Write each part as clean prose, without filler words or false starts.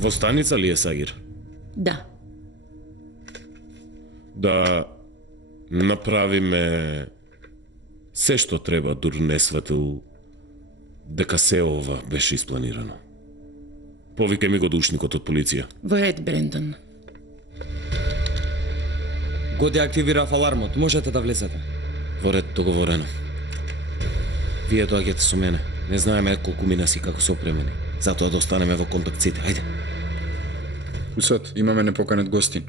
Во станица ли е Сагир? Да. Да направиме се што треба, дур не сватил дека се ова беше испланирано. Повикај ми го душникот од полиција. Во ред, Брендон. Го деактивирав алармот, можете да влезете. Во ред, договорено. Вие доаѓате со мене. Не знаеме колку мина си како се опремени. Затоа да останеме во контакт сите. Ајде. Усет, имаме непоканет гостин.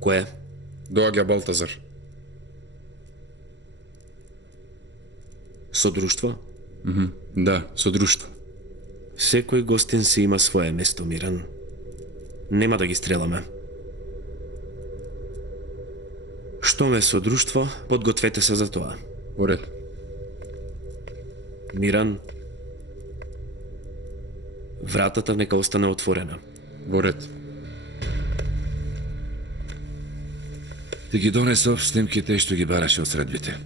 Кој е? Доаѓа Балтазар. Со друштво? Да, со друштво. Секој гостин си има свое место, Миран. Нема да ги стреламе. Што ме со друштво, подгответе се за тоа. Во ред. Миран, вратата нека остане отворена. Во ред. Ти ги донесов снимките што ги бараше од средбите.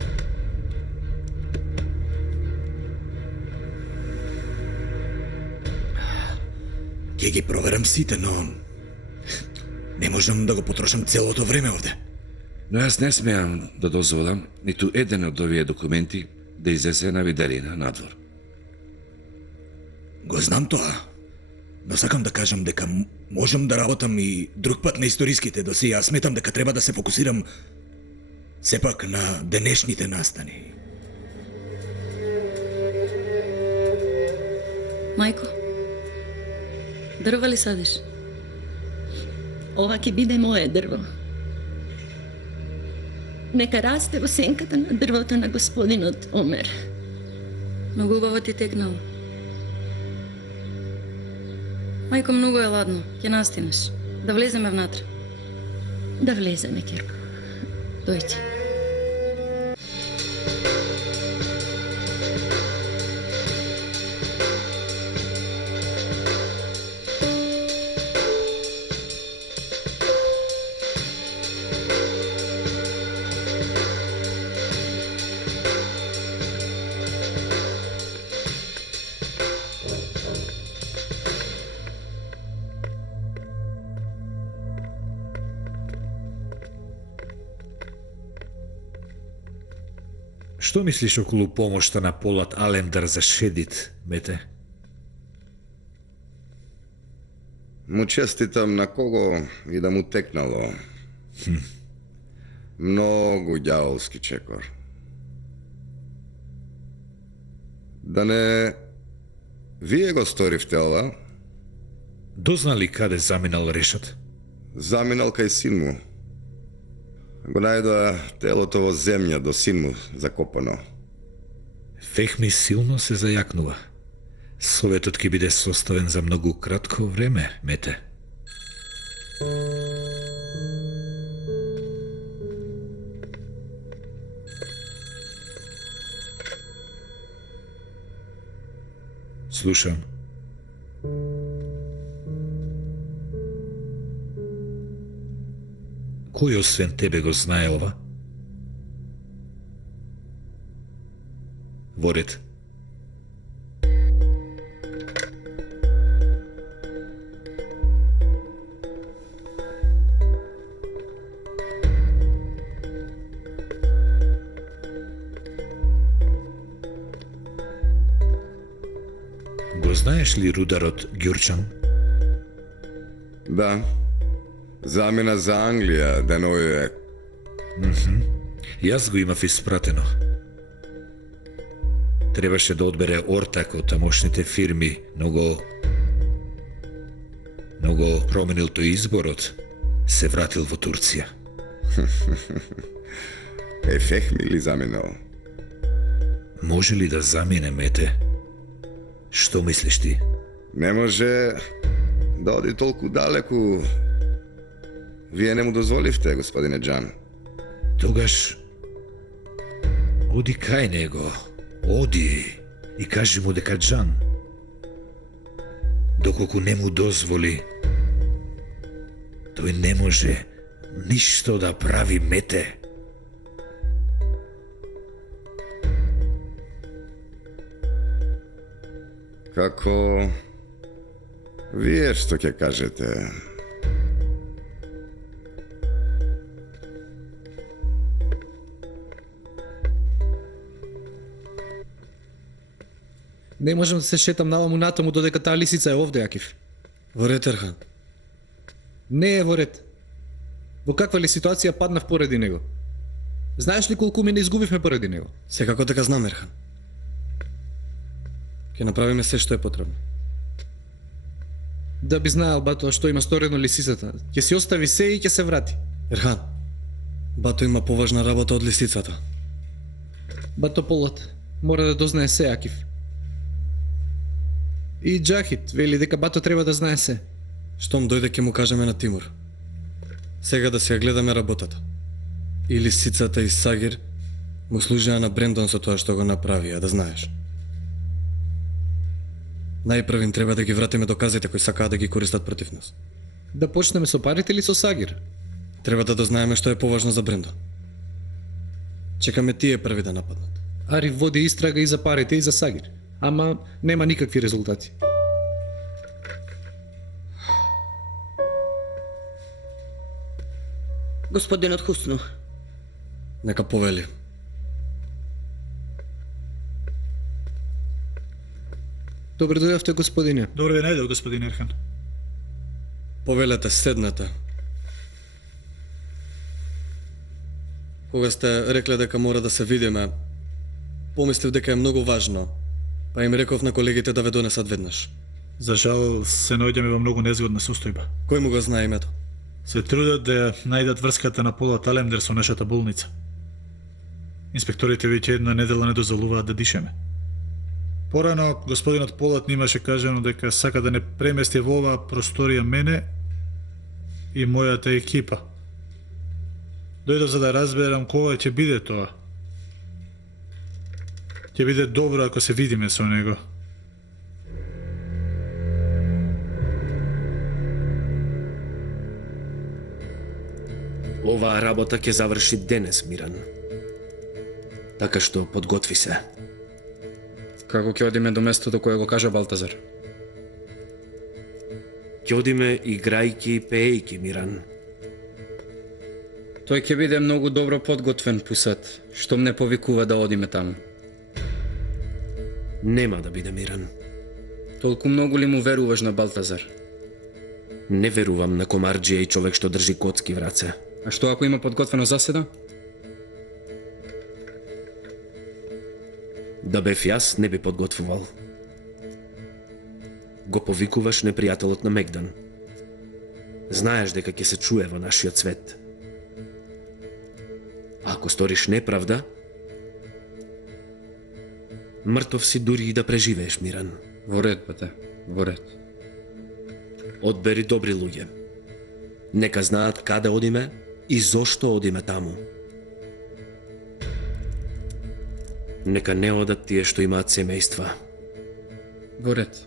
Ќе ги проверам сите, но не можам да го потрошам целото време овде. Но јас не смеам да дозволам ниту еден од овие документи да излезе на виделина надвор. Го знам тоа, но сакам да кажам дека можам да работам и друг пат на историските доси. Јас сметам дека треба да се фокусирам сепак на денешните настани. Мајко, дрва ли садиш? Ова ќе биде мое дрво. Нека расте во сенката на дрвото на господинот Омер. Многу убаво ти текнало. Мајко, многу е ладно. Ќе настинеш. Да влеземе внатре. Да влеземе, Кирко. Дојди. Што мислиш околу помошта на Полат Алемдар за Шедит, Мете? Му честитам на кого и да му текнало. Многу ѓаволски чекор. Да не вие го сторивте ова? Дознали каде заминал Решат? Заминал кај син му. Го најдоа телото во земја до син му закопано. Фехми силно се зајакнува. Советот ќе биде составен за многу кратко време, Мете. Слушам. Кој освен тебе го знае ова? Во ред. Го знаеш ли рударот Ѓурчан? Да. Замина за Англија, деноје. Јас го имав испратено. Требаше да одбере ортак од тамошните фирми, но го променил тој изборот, се вратил во Турција. Фехми ли заминал? Може ли да замине, Мете? Што мислиш ти? Не може да оди толку далеку. Вие не му дозволивте, господине Џан. Тогаш оди кај него, оди и кажи му дека Џан, доколку не му дозволи, тој не може ништо да прави, Мете. Како Вие што ќе кажете? Не можам да се шетам наваму натаму додека таа лисица е овде, Акив. Во ред, Ерхан. Не е во ред. Во каква ли ситуација паднав поради него? Знаеш ли колку мине изгубивме поради него? Секако дека знам, Ерхан. Ќе направиме се што е потребно. Да би знаел Бато што има сторено лисицата. Ќе си остави се и ќе се врати. Ерхан, Бато има поважна работа од лисицата. Бато Полот мора да дознае се, Акив. И Джахит вели дека Бато треба да знае се. Штом дојде ќе му кажеме на Тимур. Сега да си ја гледаме работата. И лисицата и Сагир му служија на Брендон со тоа што го направија, да знаеш. Најпрвим треба да ги вратиме доказите кои сакаат да ги користат против нас. Да почнеме со парите или со Сагир? Треба да дознаеме што е поважно за Брендон. Чекаме тие први да нападнат. Ариф води истрага и за парите и за Сагир. Ама нема никакви резултати. Господинот Хусну. Нека повели. Добре дојавте, господине. Добре ве најдов, господин Ерхан. Повелете, седнете. Кога сте рекле дека мора да се видиме, помислив дека е многу важно, па им реков на колегите да ве донесат веднаш. За жал, се наоѓаме во многу незгодна состојба. Кој му го знае името? Се трудат да најдат врската на Полот Алемдер со нашата болница. Инспекторите веќе една недела не дозволуваат да дишеме. Порано, господинот Полот имаше кажано дека сака да не премести во оваа просторија мене и мојата екипа. Дојдов за да разберам кога ќе биде тоа. Ќе биде добро ако се видиме со него. Оваа работа ќе заврши денес, Миран. Така што подготви се. Како ќе одиме до местото кое го кажа Балтазар? Ќе одиме играјки и пеејки, Миран. Тој ќе биде многу добро подготвен пусат, штом не повикува да одиме таму. Нема да биде Миран. Толку многу ли му веруваш на Балтазар? Не верувам на комарџија и човек што држи коцки в раце. А што ако има подготвено заседа? Да бев јас, не би подготвувал. Го повикуваш непријателот на Мегдан. Знаеш дека ќе се чуе во нашиот свет. Ако сториш неправда, мртов си дури и да преживееш, Миран. Во ред, бате, во ред. Одбери добри луѓе. Нека знаат каде одиме и зошто одиме таму. Нека не одат тие што имаат семејства. Во ред.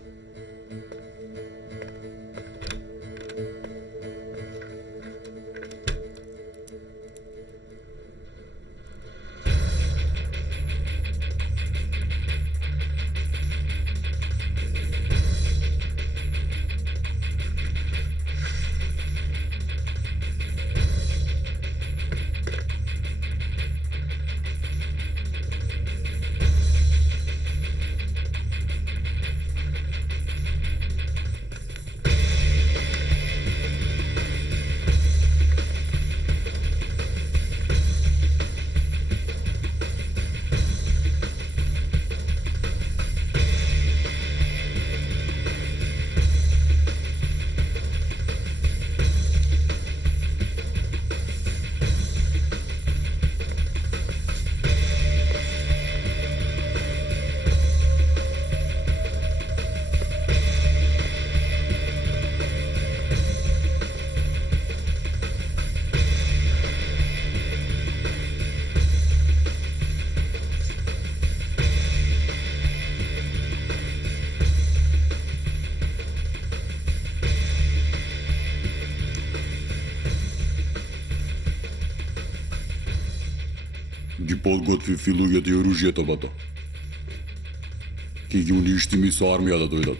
Ги подготви филуѓето и оружјето, бато. Ке ги уништими со армија да дојдат.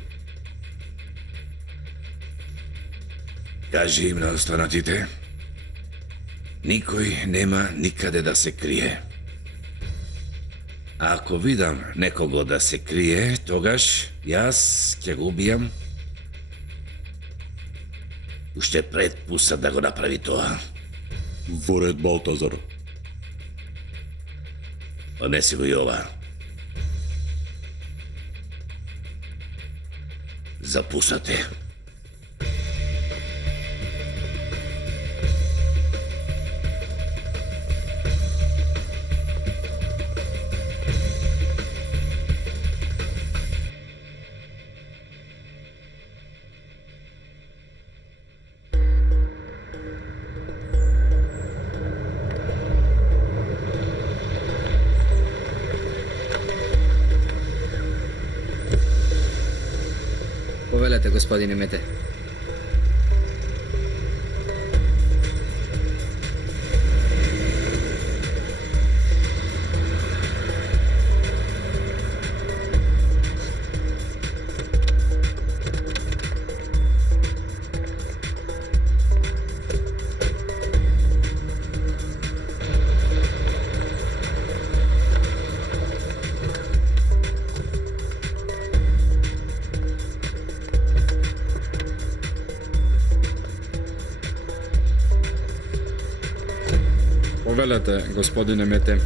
Кажи им на останатите, никој нема никаде да се крие. А ако видам некого да се крие, тогаш јас ќе го убијам уште пред Пусат да го направи тоа. Во ред, Балтазар. Однеси го и ова. Запусате. Повелете, господине Мете. Повелете, господине Мете.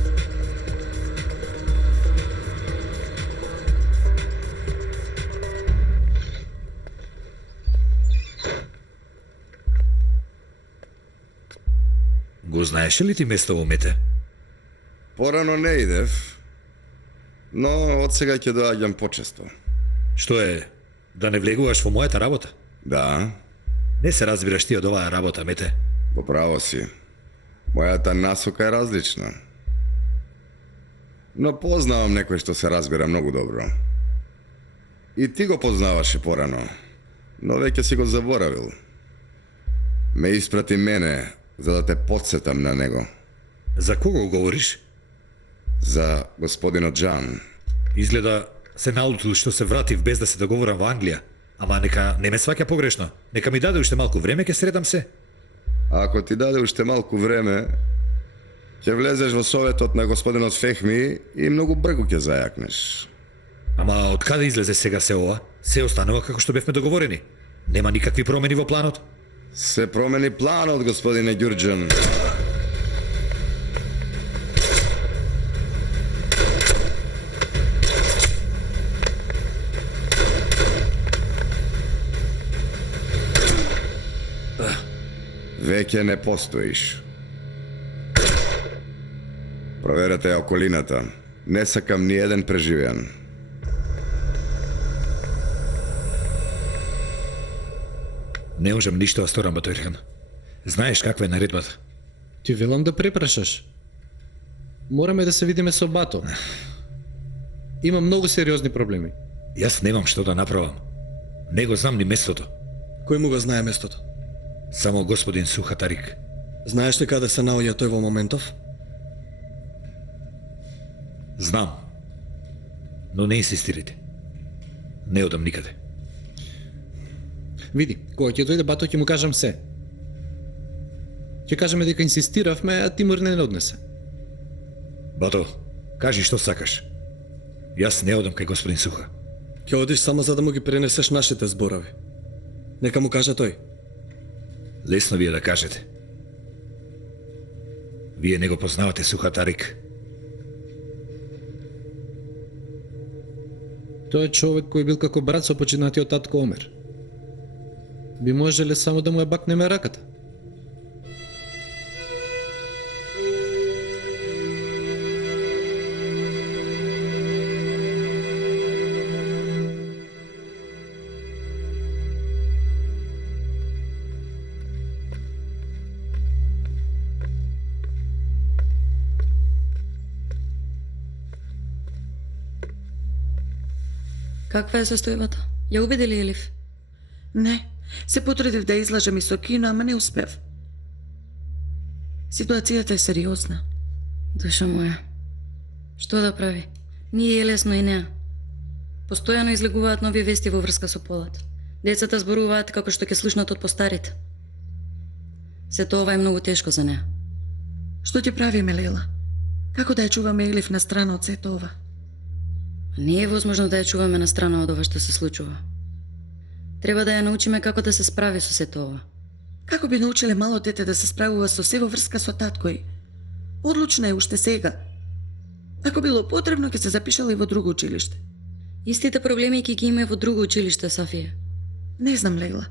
Го знаеше ли ти место во Мете? Порано не идев, но од сега ќе доаѓам почесто. Што е, да не влегуваш во мојата работа? Да, Не се разбираш ти од оваа работа, Мете. во право си. Мојата насока е различна. Но познавам некој што се разбира многу добро. И ти го познаваше порано, но веќе си го заборавил. Ме испрати мене, за да те подсетам на него. За кого говориш? За господинот Джан. Изгледа се налутил што се вратив без да се договорам во Англија. Ама нека не ме сваќа погрешно. Нека ми даде уште малку време, ќе средам се. Ако ти даде уште малку време, ќе влезеш во советот на господинот Фехми и многу брзо ќе зајакнеш. Ама од каде излезе сега се ова? Се останува како што бевме договорени. Нема никакви промени во планот? Се промени планот, господине Ѓурџан. Веќе не постоиш. Проверете ја околината. Не сакам ни еден преживеан. Не можам ништо да сторам, Батојрхан. Знаеш каква е наредбата? Ти велам да препрашаш. Мораме да се видиме со Бато. Има многу сериозни проблеми. Јас немам што да направам. Не го знам ни местото. Кој му го знае местото? Само господин Сухатарик. Знаеш ли каде се наоѓа тој во моментов? Знам. Но не инсистирайте. Не одам никаде. Види, кога ќе дојде Бато ќе му кажам се. Ќе кажеме дека инсистиравме, а Тимур не однесе. Бато, кажи што сакаш. Јас не одам кај господин Суха. Ќе одиш само за да му ги пренесеш нашите зборови. Нека му каже тој. Лесно ви е да кажете. Вие не го познавате Сухатарик. Тој е човек кој бил како брат со починатиот татко Омер. Би можеле само да му ја бакнеме раката. Каква е состојбата? Ја убеди ли Елиф? Не, се потрудив да излажам и со кино, ама не успев. Ситуацијата е сериозна. Душа моја, што да прави? Ние е лесно и неа. Постојано излегуваат нови вести во врска со Полат. Децата зборуваат како што ќе слушнат од постарите. Сето ова е многу тешко за неа. Што ќе правиме, Лела? Како да ја чуваме Елиф на страна од сето ова? Не е возможно да ја чуваме на страна од ова што се случува. Треба да ја научиме како да се справи со сето ова. Како би научиле мало дете да се справува со се во врска со таткој? Одлучна е уште сега. Ако било потребно, ќе се запишала и во друго училиште. Истите проблеми ќе ги има во друго училиште, Софија. Не знам, Лейла.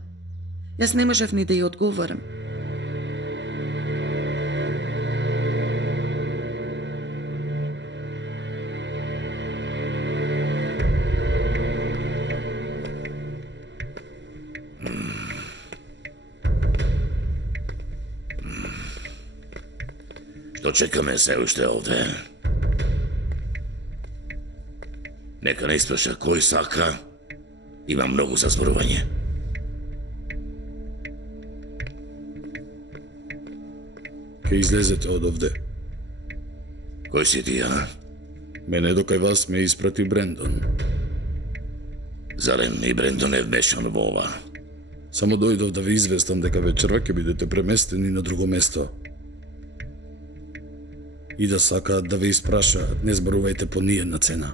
Јас не можев ни да ја одговорам. Што чекаме се уште овде? Нека не испраша кој сака. Има многу за зборување. Ке излезете од овде. Кој си ти, а? Мене до кај вас ме испрати Брендон. Зарем и Брендон е вмешан во ова? Само дојдов да ви известам дека вечерва ќе бидете преместени на друго место. И да сакаат да ве испрашаат, не зборувајте по ниедна цена.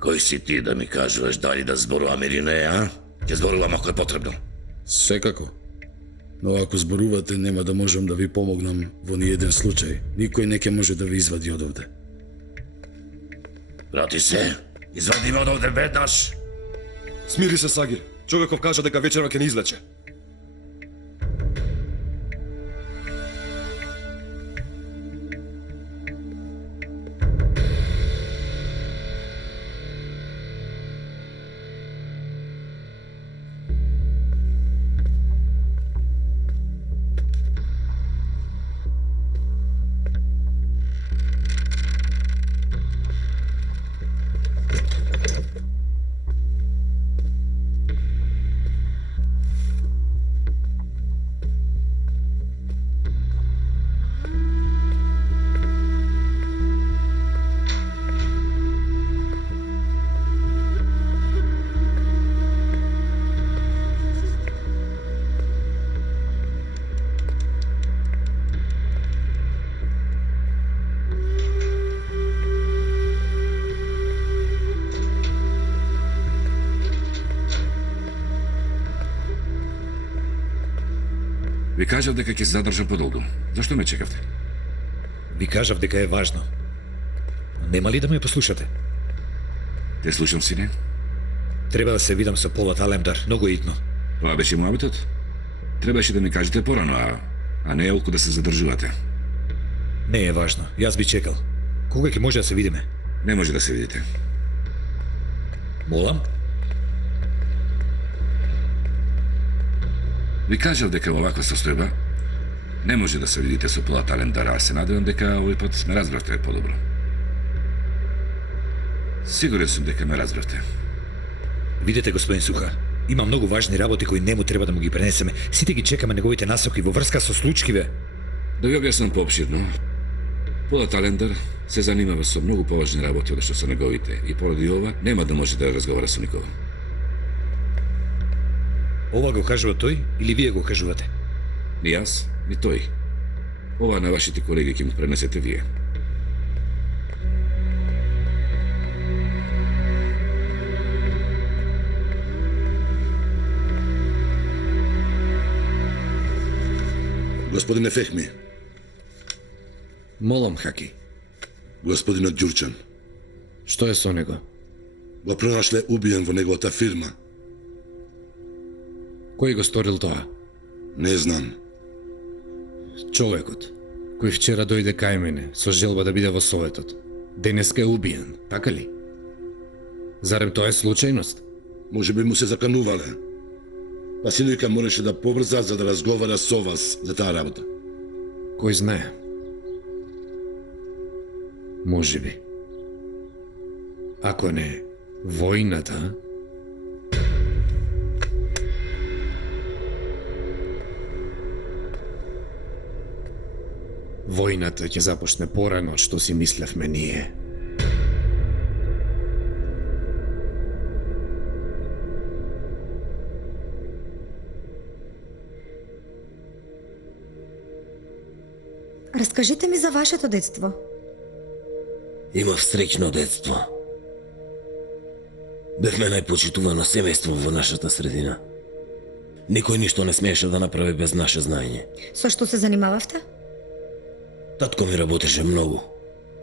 Кој си ти да ми кажуваш дали да зборувам или не, а? Ќе зборувам ако е потребно. Секако. Но ако зборувате, нема да можам да ви помогнам во ниеден случај. Никој не ќе може да ви извади од овде. Врати се, извади ме од овде веднаш. Смири се, Сагир. Човеков кажа дека вечерва ќе ни извлече. Ви кажав дека ќе се задржам подолго. Зашто ме чекавте? Ви кажав дека е важно. Нема ли да ме послушате? Те слушам, сине. Треба да се видам со Полат Алемдар, многу итно. Тоа беше муабетот? Требаше да ми кажете порано, а не елку да се задржувате. Не е важно, јас би чекал. Кога ќе може да се видиме? Не може да се видите. Молам? Ви кажав дека во ваква состојба не може да се видите со Полат Алемдар, а се надевам дека овој пат ме разбравте подобро. Сигурен сум дека ме разбравте. Видете, господин Сухар, има многу важни работи кои нему треба да му ги пренесеме. Сите ги чекаме неговите насоки во врска со случкиве. Да ви објаснам поопширно. Полат Алемдар се занимава со многу поважни работи од што се неговите и поради ова нема да може да разговара со никого. Ова го кажува тој или вие го кажувате? Ни јас, ни тој. Ова на вашите колеги ќе му пренесете вие. Господине Фехми. Молам, Хаки. Господинот Ѓурчан. Што е со него? Го пронашле убиен во неговата фирма. Кој го сторил тоа? Не знам. Човекот, кој вчера дојде кај мене со желба да биде во советот, денеска е убиен, така ли? Зарем тоа е случајност? Може би му се заканувале. Василика можеше да побрза за да разговара со вас за таа работа. Кој знае? Може би. Ако не војната, војната ќе започне порано од што си мислевме ние. Разкажете ми за вашето детство. Имав среќно детство. Бевме најпочитувано семејство во нашата средина. Никој ништо не смееше да направи без наше знаење. Со што се занимававте? Татко ми работеше многу.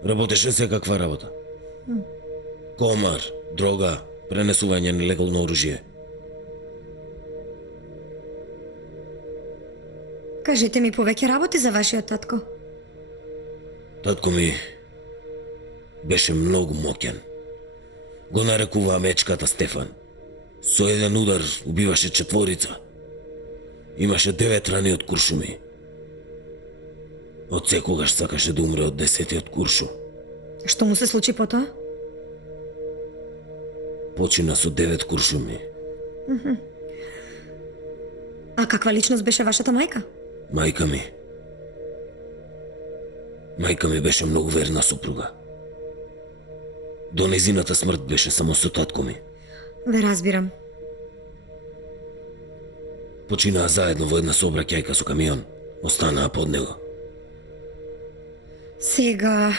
Работеше секаква работа. Комар, дрога, пренесување нелегално оружје. Кажете ми повеќе работи за вашиот татко. Татко ми беше многу моќен. Го нарекуваа мечката Стефан. Со еден удар убиваше 4. Имаше 9 рани од куршуми. Од секогаш сакаше да умре од 10-тиот куршум. Што му се случи потоа? Почина со 9 куршуми. А каква личност беше вашата мајка? Мајка ми беше многу верна сопруга. До незината смрт беше само со татко ми. Ве разбирам. Починаа заедно во една сообраќајка со камион. Останаа под него. Сега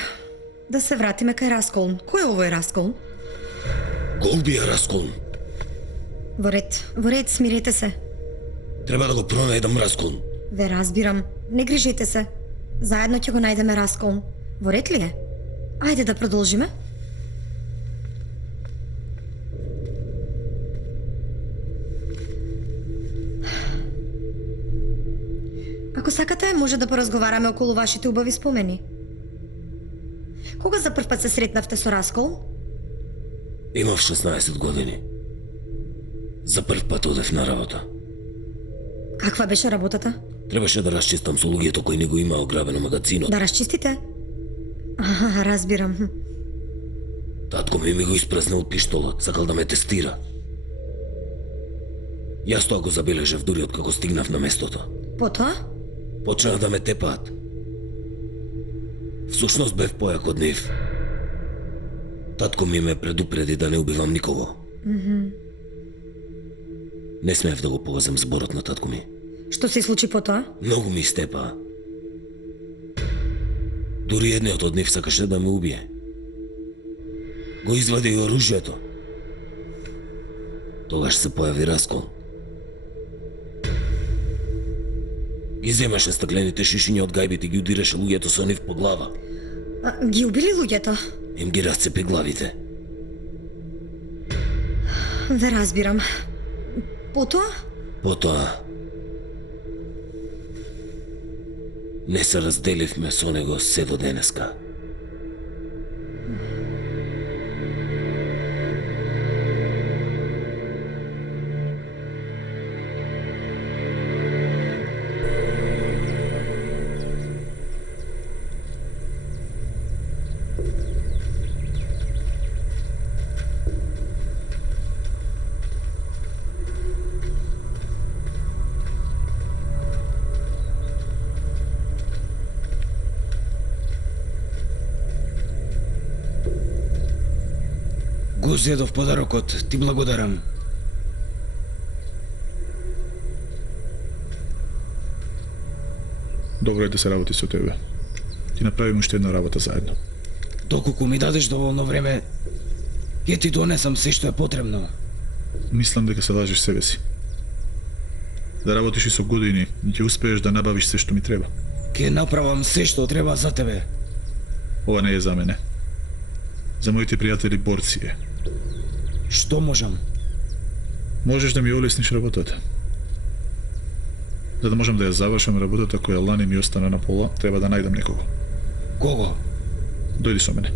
да се вратиме кај Расколн. Кој е овој Расколн? Го убија Расколн. Во ред, смирете се. Треба да го пронајдам Расколн. Ве разбирам. Не грижете се. Заедно ќе го најдеме Расколн. Во ред ли е? Ајде да продолжиме. Ако сакате, може да поразговараме околу вашите убави спомени. Кога за прв пат се сретнавте со Расколн? Имав 16 години. За прв пат одев на работа. Каква беше работата? Требаше да расчистам со луѓето кои не го имаа ограбено магазинот. Да расчистите? Разбирам. Татко ми го испразнал пиштолот, сакал да ме тестира. Јас тоа го забележав дури откако стигнав на местото. Потоа? Почнаа да ме тепаат. Всушност бев појак од нив. Татко ми ме предупреди да не убивам никого. Не смеев да го погазам зборот на татко ми. Што се случи потоа? Многу ми степаа. Дури едниот од нив сакаше да ме убие. Го извади и оружјето. Тогаш се појави Расколн. Ги земаше стаклените шишиња од гајбите и ги удираше луѓето со нив по глава. Ги убили луѓето? Им ги расцепи главите. Ве разбирам. Потоа? Потоа не се разделивме со него се до денеска. Го зедов подарокот, ти благодарам. Добро е да се работи со тебе. Ти направиме уште една работа заедно. Доколку ми дадеш доволно време, ќе ти донесам се што е потребно. Мислам дека се лажеш себе си. Да работиш и со години, и ќе успееш да набавиш се што ми треба. Ќе направам се што треба за тебе. Ова не е за мене. За моите пријатели борци е. Што можам? Можеш да ми олесниш работата. За да можам да ја завршам работата која лани ми остана на пола, треба да најдам некого. Кого? Дојди со мене.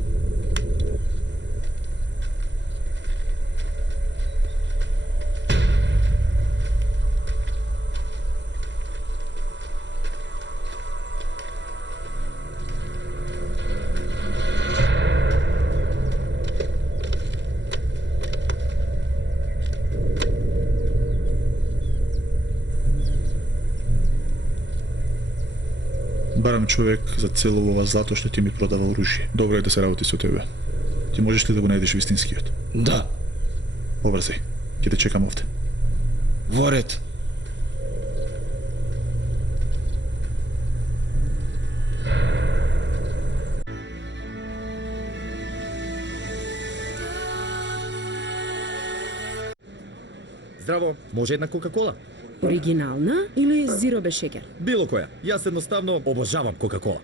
Барам човек за цело ова злато што ти ми продава оружје. Добро е да се работи со тебе. Ти можеш ли да го најдеш вистинскиот? Да. Побрзај. Ќе те чекам овде. Во ред. Здраво, може една Кока-кола? Оригинална или зиро без шеќер? Било која. Јас едноставно обожавам Кока-кола.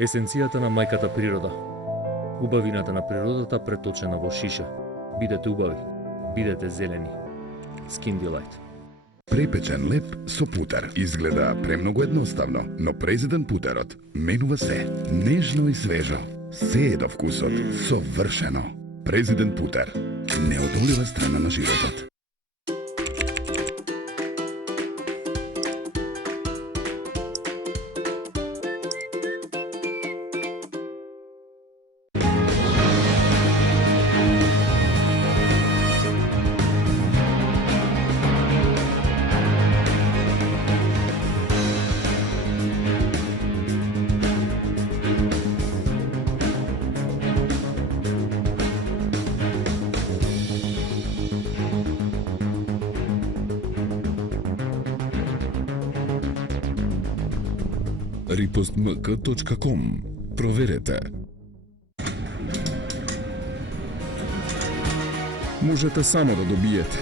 Есенцијата на мајката природа. Убавината на природата преточена во шиша. Бидете убави. Бидете зелени. Skin Delight. Препечен леп со путер. Изгледа премногу едноставно, но президент путерот менува се. Нежно и свежо. Се е до вкусот. Совршено. Президент путер. Неодолива страна на животот. ripostmk.com. Проверете. Можете само да добиете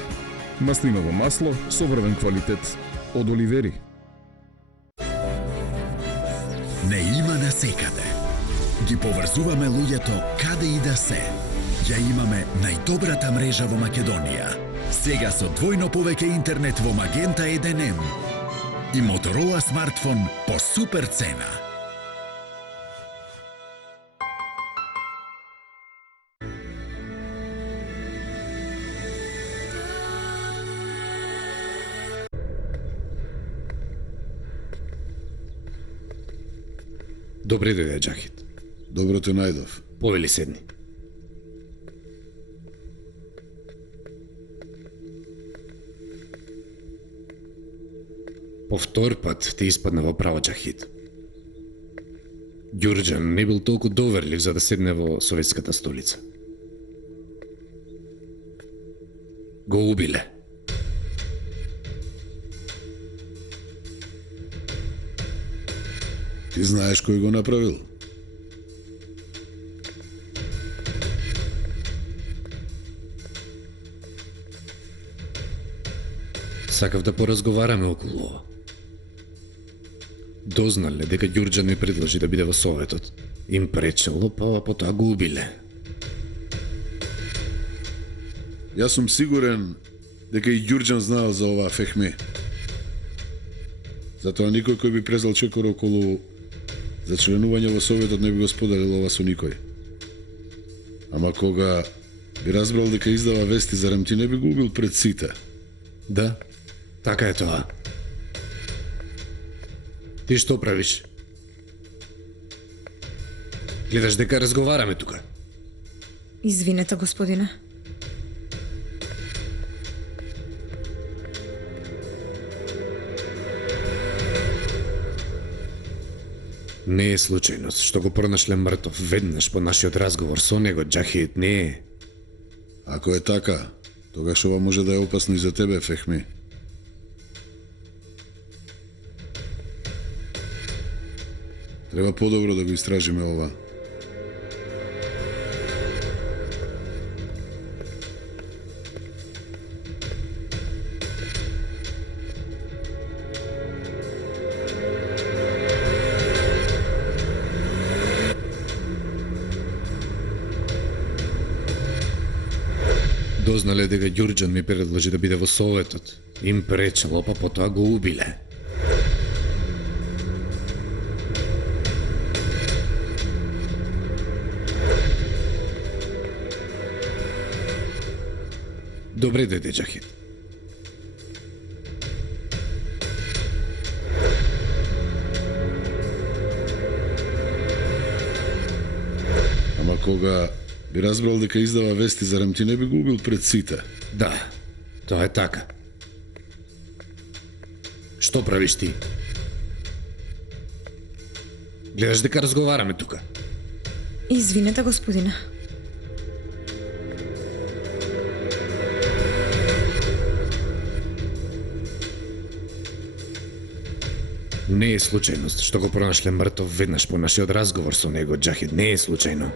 маслиново масло со врвен квалитет од Оливери. Не има насекаде. Ги поврзуваме луѓето каде и да се. Ја имаме најдобрата мрежа во Македонија. Сега со двојно повеќе интернет во Магента 1М. И Моторола смартфон по супер цена. Добри дојде, Джахид. Добро те најдов. Повели седни. По втор пат ти испадна во право, Джахид. Ѓурџан не бил толку доверлив за да седне во советската столица. Го убиле. Ти знаеш кој го направил? Сакав да поразговараме околу ова. Дознале дека Ѓурџан ми предложи да биде во Советот. Им пречело, па потоа го убиле. Јас сум сигурен дека и Ѓурџан знаел за оваа Фехми. Затоа никој кој би презал чекор околу за членување во Советот не би го споделил ова со никој. Ама кога би разбрал дека издава вести за Ремти, не би го убил пред сите. Да, така е тоа. Ти што правиш? Гледаш дека разговараме тука. Извинете, господине. Не е случајност што го пронашле мртов веднаш по нашиот разговор со него, Джахид, не е. Ако е така, тогаш ова може да е опасно и за тебе, Фехми. Треба подобро да го истражиме ова. Дознале дека Ѓурџан ми предложи да биде во Советот. Им пречело, па потоа го убиле. Добре дојде, Джахид. Ама кога би разбрал дека издава вести за Рамти, не би го убил пред сите. Да, тоа е така. Што правиш ти? Гледаш дека разговараме тука. Извинете, господине. Не е случајност што го пронашле мртов веднаш по нашиот разговор со него, Джахид. Не е случајно.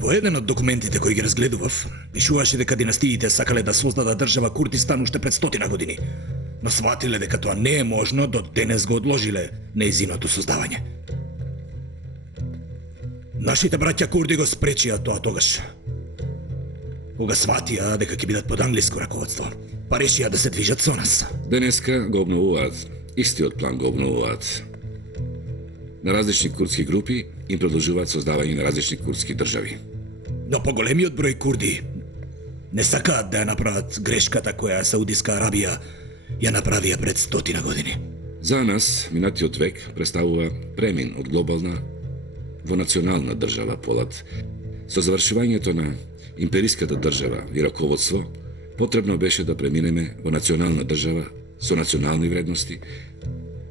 Во еден од документите кои ги разгледував, пишуваше дека династиите сакале да создадат држава Курдистан уште пред 100 години, но сватиле дека тоа не е можно, до денес го одложиле нејзиното создавање. Нашите браќа Курди го спречија тоа тогаш, кога сватија дека ќе бидат под англиско раководство, па решија да се движат со нас. Денеска го обновуваат, истиот план го обновуваат. На различни курдски групи им продолжуваат создавање на различни курдски држави. Но поголемиот број курди не сакаат да ја направат грешката која Саудиска Арабија ја направија пред 100 години. За нас, минатиот век представува премин од глобална во национална држава Полат. Со завршувањето на империската држава и раководство, потребно беше да преминеме во национална држава со национални вредности,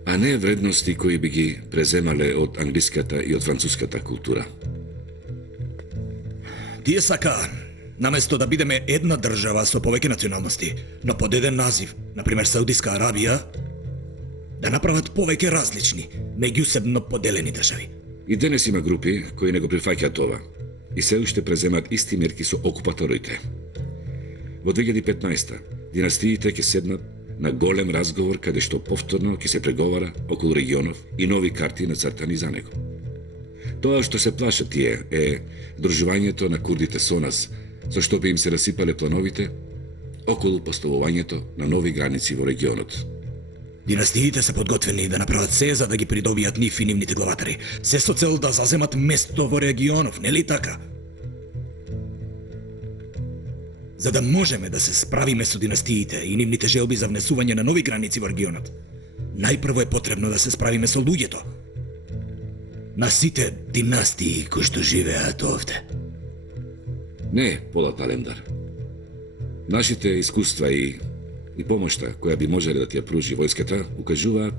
а не вредности кои би ги преземале од англиската и од француската култура. Тие сака, наместо да бидеме една држава со повеќе националности, но под еден назив, например Саудиска Арабија, да направат повеќе различни, меѓусебно поделени држави. И денес има групи кои не го прифаќаат ова и се уште преземат исти мерки со окупаторите. Во 2015 династиите ќе седнат на голем разговор каде што повторно ќе се преговара околу регионов и нови карти нацртани за него. Тоа што се плашат тие е дружувањето на курдите со нас, со што би им се расипале плановите околу поставувањето на нови граници во регионот. Династиите се подготвени да направат се за да ги придобијат нив и нивните главатари, се со цел да заземат место во регионов, нели така? За да можеме да се справиме со династиите и нивните желби за внесување на нови граници во регионот, најпрво е потребно да се справиме со луѓето. На сите династии кои што живеат овде. Не, Полат Алемдар. Нашите искуства и помошта која би можеле да ти ја пружи војската укажуваат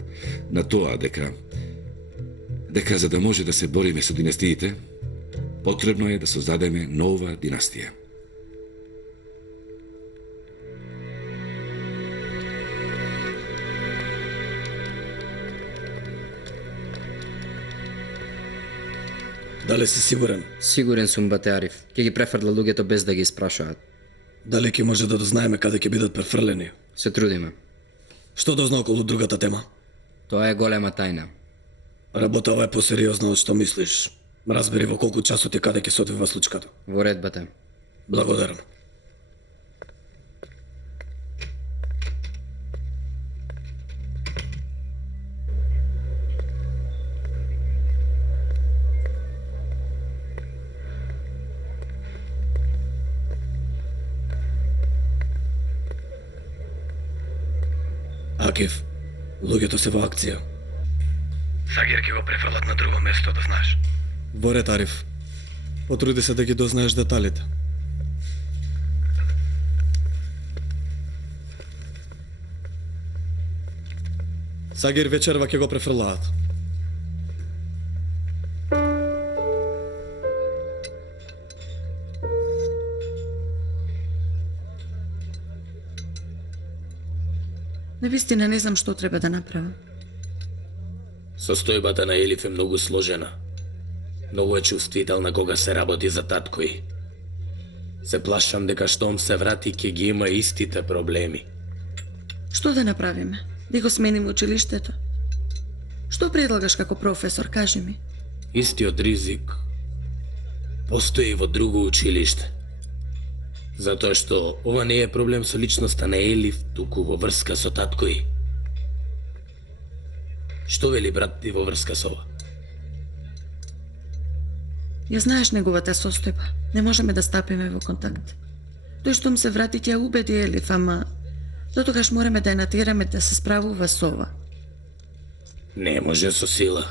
на тоа дека за да може да се бориме со династиите, потребно е да создадеме нова династија. Дали си сигурен? Сигурен сум, бате Ариф. Ќе ги префрла луѓето без да ги спрашаат. Дали ќе може да дознаеме каде ќе бидат префрлени? Се трудиме. Што дозна околу другата тема? Тоа е голема тајна. Работа ова е посериозна од што мислиш. Разбери во колку часот и каде ќе се одвива случката. Во ред, бате. Благодарам. Акиф, луѓето се во акција. Сагир ќе го префрлат на друго место, да знаеш. Во ред, Ариф. Потруди се да ги дознаеш деталите. Сагир вечерва ќе го префрлаат. Навистина не знам што треба да направам. Состојбата на Елиф е многу сложена. Многу е чувствителна кога се работи за таткој. Се плашам дека штом се врати ќе ги има истите проблеми. Што да направиме? Да го смениме училиштето? Што предлагаш како професор, кажи ми? Истиот ризик постои во друго училиште. Затоа што ова не е проблем со личноста на Елиф, туку во врска со татко ѝ. Што вели брат ти во врска со ова? Ја знаеш неговата состојба. Не можеме да стапиме во контакт. Тој штом се врати ќе убеди Елиф, ама дотогаш мораме да ја натераме да се справува со ова. Не може со сила.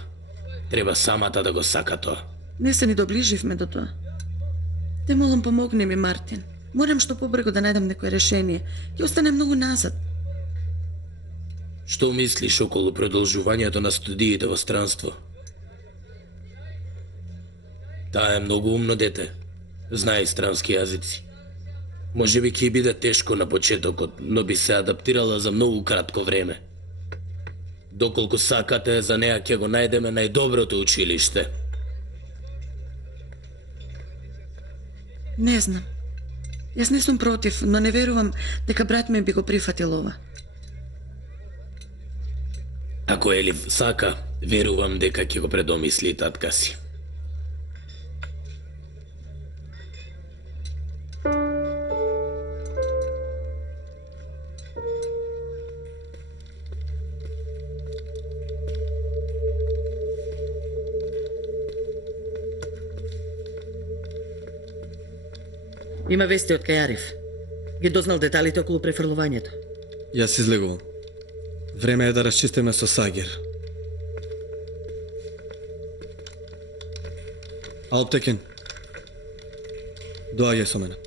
Треба самата да го сака тоа. Не се ни доближивме до тоа. Те молам помогни ми, Мартин. Морам што побрзо да најдам некое решение. Ќе остане многу назад. Што мислиш околу продолжувањето на студиите во странство? Таа е многу умно дете. Знае странски јазици. Може би ќе биде тешко на почетокот, но би се адаптирала за многу кратко време. Доколку сакате, за неа ќе го најдеме најдоброто училиште. Не знам. Јас не сум против, но не верувам дека брат ми би го прифатил ова. Ако Елиф сака, верувам дека ќе го предомисли татка си. Има вести од Кајариф. Ги дознал деталите околу префрлувањето. Јас излегувам. Време е да расчистиме со Сагир. Алптекин, доаѓај со мене.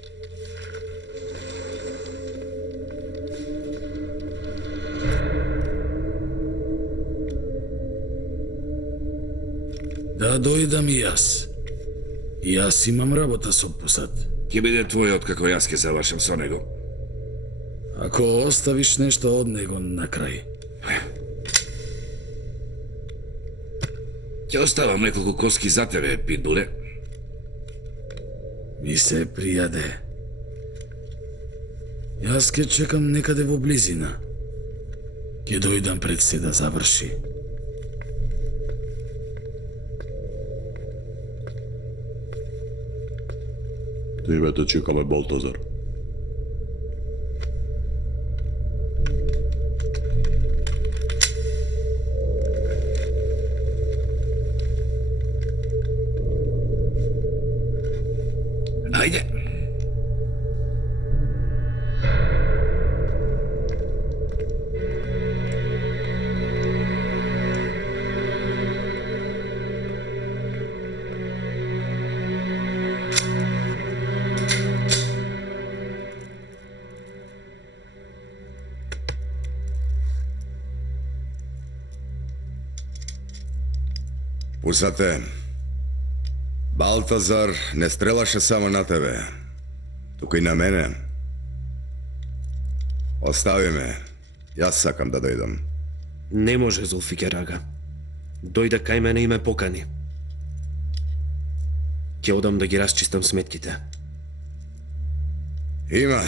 Да дојдам и јас. И јас имам работа со Пусат. Ќе биде твојот како јас ќе завршам со него. Ако оставиш нешто од него на крај. Ќе оставам неколку коски за тебе, Питбуле. Ми се пријаде. Јас ке чекам некаде во близина. Ке дојдам пред се да заврши. Тебе те чекаме, Балтазар. Ајде. Пусате, Балтазар не стрелаше само на тебе, туку и на мене. Остави ме, јас сакам да дојдам. Не може, Зулфикер ага. Дојде кај мене и ме покани. Ќе одам да ги расчистам сметките. Има.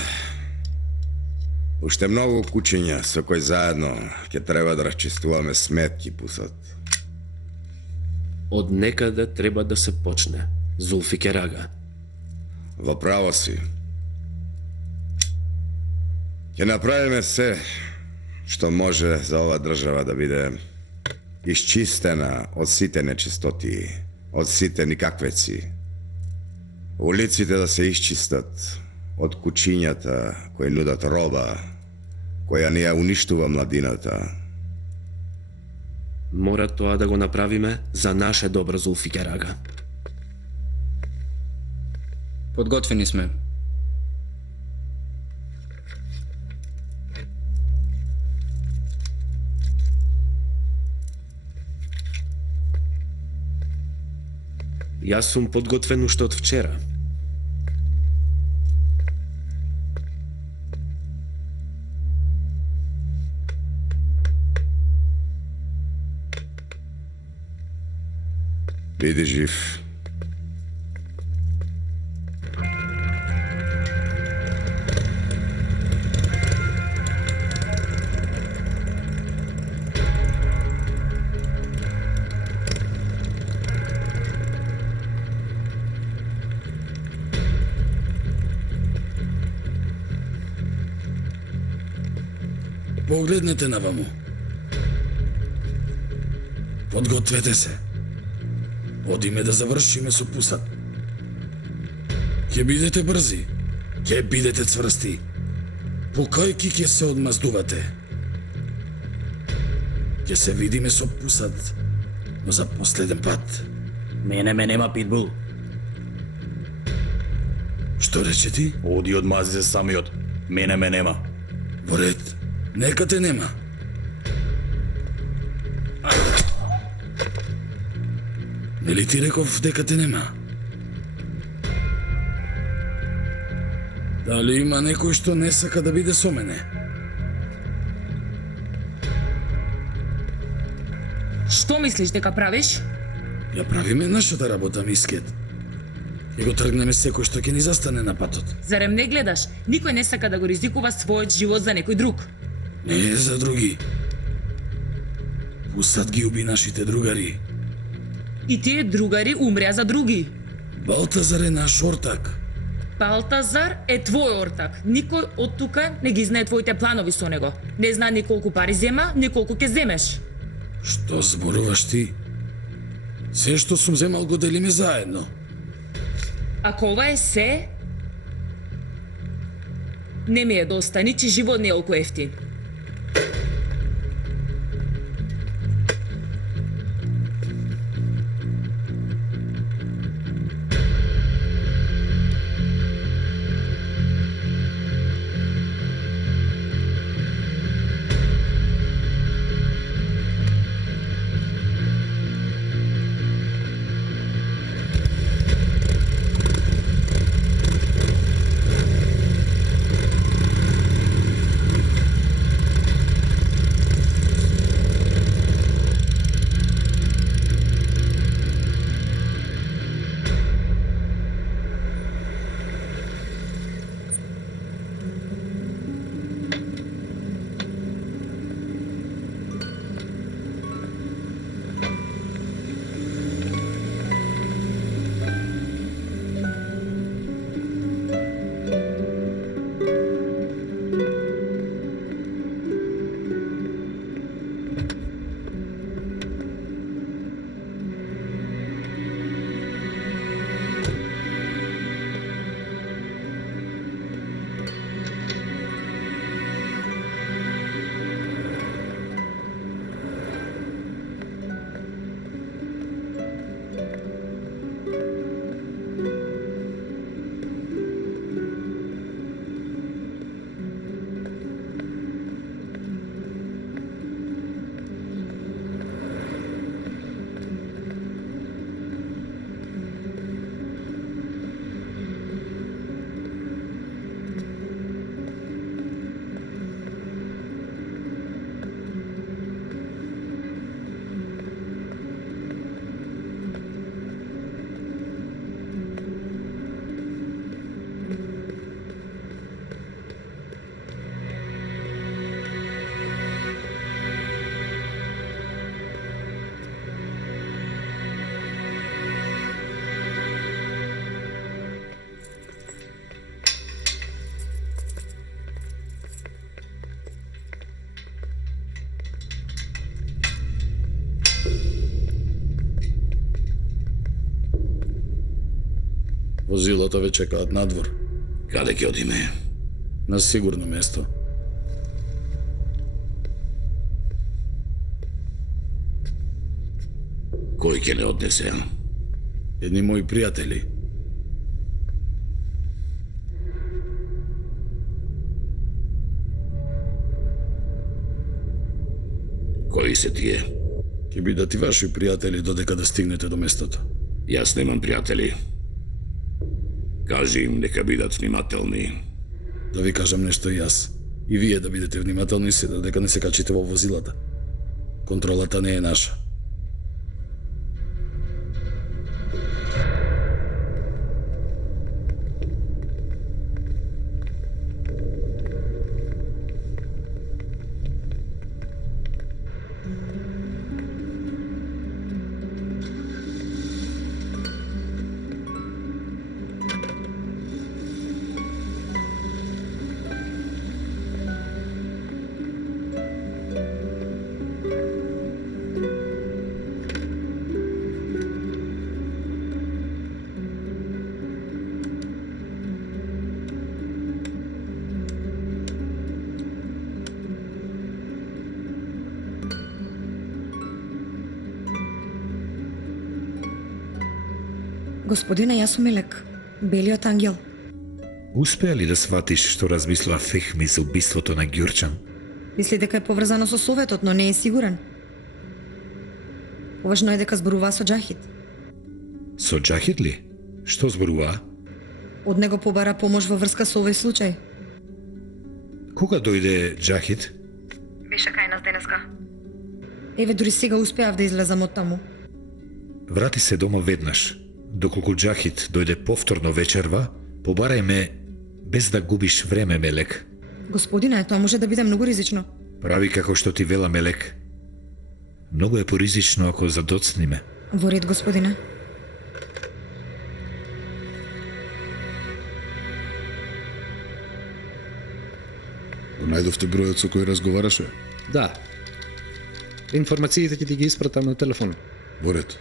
Уште многу кучиња со кои заедно ќе треба да расчистуваме сметки, Пусат. Од некаде треба да се почне, Зулфикер ага. Во право си. Ќе направиме се што може за ова држава да биде исчистена од сите нечистоти, од сите никаквеци. Улиците да се исчистат од кучињата кои нудат роба, која ни ја уништува младината. Мора тоа да го направиме за наше добро, Зулфикер ага. Подготвени сме. Јас сум подготвен уште од вчера. Биди жив. Погледнете наваму. Подгответе се. Одиме да завршиме со Пусат. Ќе бидете брзи, ќе бидете цврсти. Покајки ќе се одмаздувате. Ќе се видиме со Пусат, но за последен пат. Мене ме нема, Питбул. Што рече ти? Оди одмази се самиот. Мене ме нема. Во ред, нека те нема. Нели ти реков дека те нема? Дали има некој што не сака да биде со мене? Што мислиш дека правиш? Ја правиме нашата работа, мискет. Ќе го тргнеме секој што ќе ни застане на патот. Зарем не гледаш? Никој не сака да го ризикува својот живот за некој друг. Не е за други. Пусат ги уби нашите другари. И тие другари умреа за други. Балтазар е наш ортак. Балтазар е твој ортак. Никој од тука не ги знае твоите планови со него. Не знае ни колку пари зема, ни колку ќе земеш. Што зборуваш ти? Се што сум земал го делиме заедно. Ако ова е се, не ми е доста, ничи живот не е олку ефтин. Возилото ве чекаат надвор. Каде ќе одиме? На сигурно место. Кој ќе не однесе? Едни мои пријатели. Кои се тие? Ќе бидат и ваши пријатели додека да стигнете до местото. Јас немам пријатели. Кажи им нека бидат внимателни. Да ви кажам нешто и јас. И вие да бидете внимателни се додека не се качите во возилата. Контролата не е наша. Господине, јас сум Елек, белиот ангел. Успеа ли да сватиш што размислува Фехми за убиството на Ѓурчан? Мисли дека е поврзано со Советот, но не е сигурен. Поважно е дека зборуваа со Џахид. Со Џахид ли? Што зборуваа? Од него побара помош во врска со овој случај. Кога дојде Џахид? Беше кај нас денеска. Еве, дури сега успеав да излезам од таму. Врати се дома веднаш. Доколку Џахид дојде повторно вечерва, побарај ме без да губиш време, Мелек. Господине, тоа може да биде многу ризично. Прави како што ти вела, Мелек. Многу е поризично ако задоцни ме. Во ред, господине. Го најдовте бројот со кој разговараше? Да. Информациите ќе ти ги испратам на телефон. Во ред.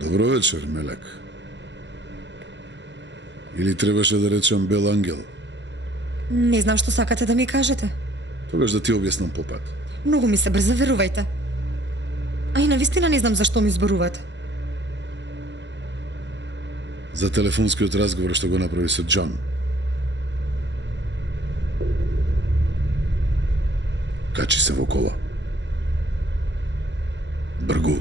Добро вечер, Мелек. Или требаше да речам Бел ангел? Не знам што сакате да ми кажете. Тогаш да ти објаснам по пат. Многу ми се брза, верувајте. А и навистина не знам зашто ми зборувате. За телефонскиот разговор што го направи со Џон. Качи се во кола. Бргу.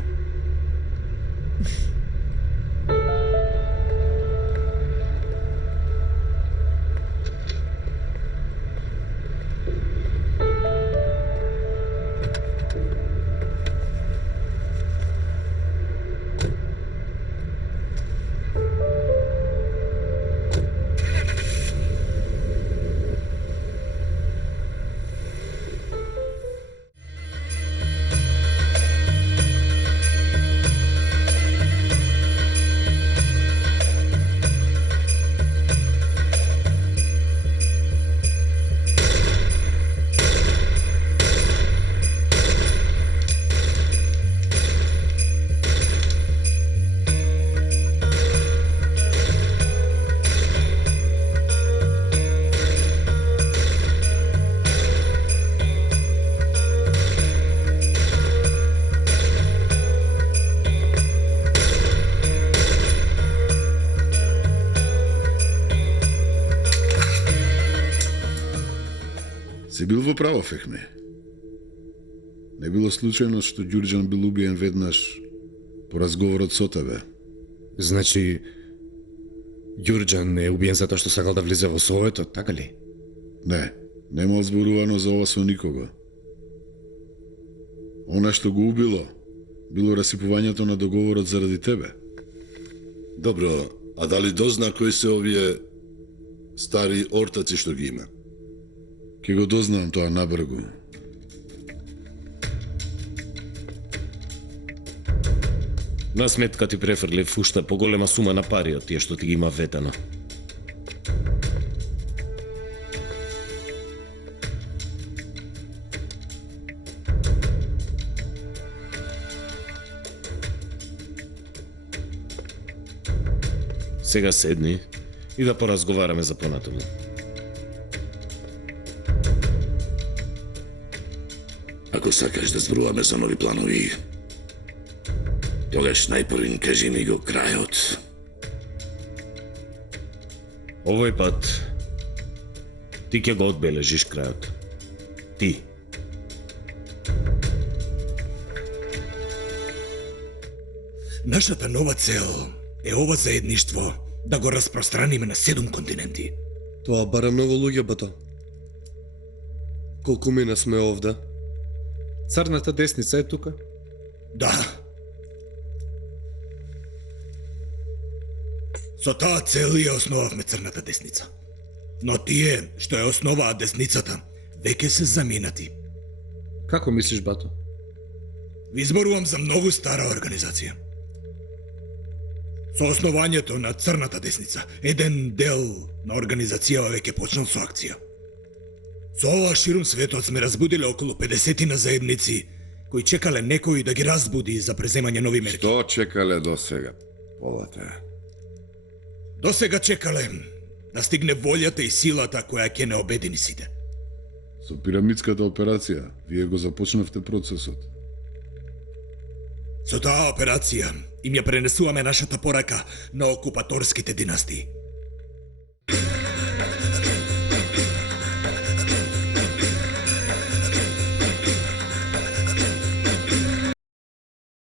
Си бил во право, Фехме. Не било случајно што Ѓурџан бил убиен веднаш по разговорот со тебе. Значи, Ѓурџан е убиен затоа што сакал да влезе во Советот, така ли? Не, немал зборувано за ова со никого. Она што го убило, било расипувањето на договорот заради тебе. Добро, а дали дозна кои се овие стари ортаци што ги има? Ке го дознам тоа набргу. На сметка ти префрлив уште поголема сума на пари од тие што ти ги има ветено. Сега седни и да поразговараме за понатаму. Ако сакаш да зборуваме за нови планови, тогаш најпрви кажи ми го крајот. Овој пат ти ќе го одбележиш крајот. Ти. Нашата нова цел е ова заедништво да го распространиме на 7 континенти. Тоа бара многу луѓе, бато. Колку мина сме овде? Црната десница е тука? Да. Со таа цел ја основавме црната десница. Но тие што ја основаа десницата, веќе се заминати. Како мислиш, бато? Ви зборувам за многу стара организација. Со основањето на црната десница, еден дел на организацијава веќе почнал со акција. Со ова ширум светот сме разбудиле околу 50 на заедници кои чекале некој да ги разбуди за преземање нови мерки. Што чекале до сега? Полате. До сега чекале да стигне волјата и силата која ќе не обедини сите. Со пирамидската операција, вие го започнавте процесот. Со таа операција им ја пренесуваме нашата порака на окупаторските династии.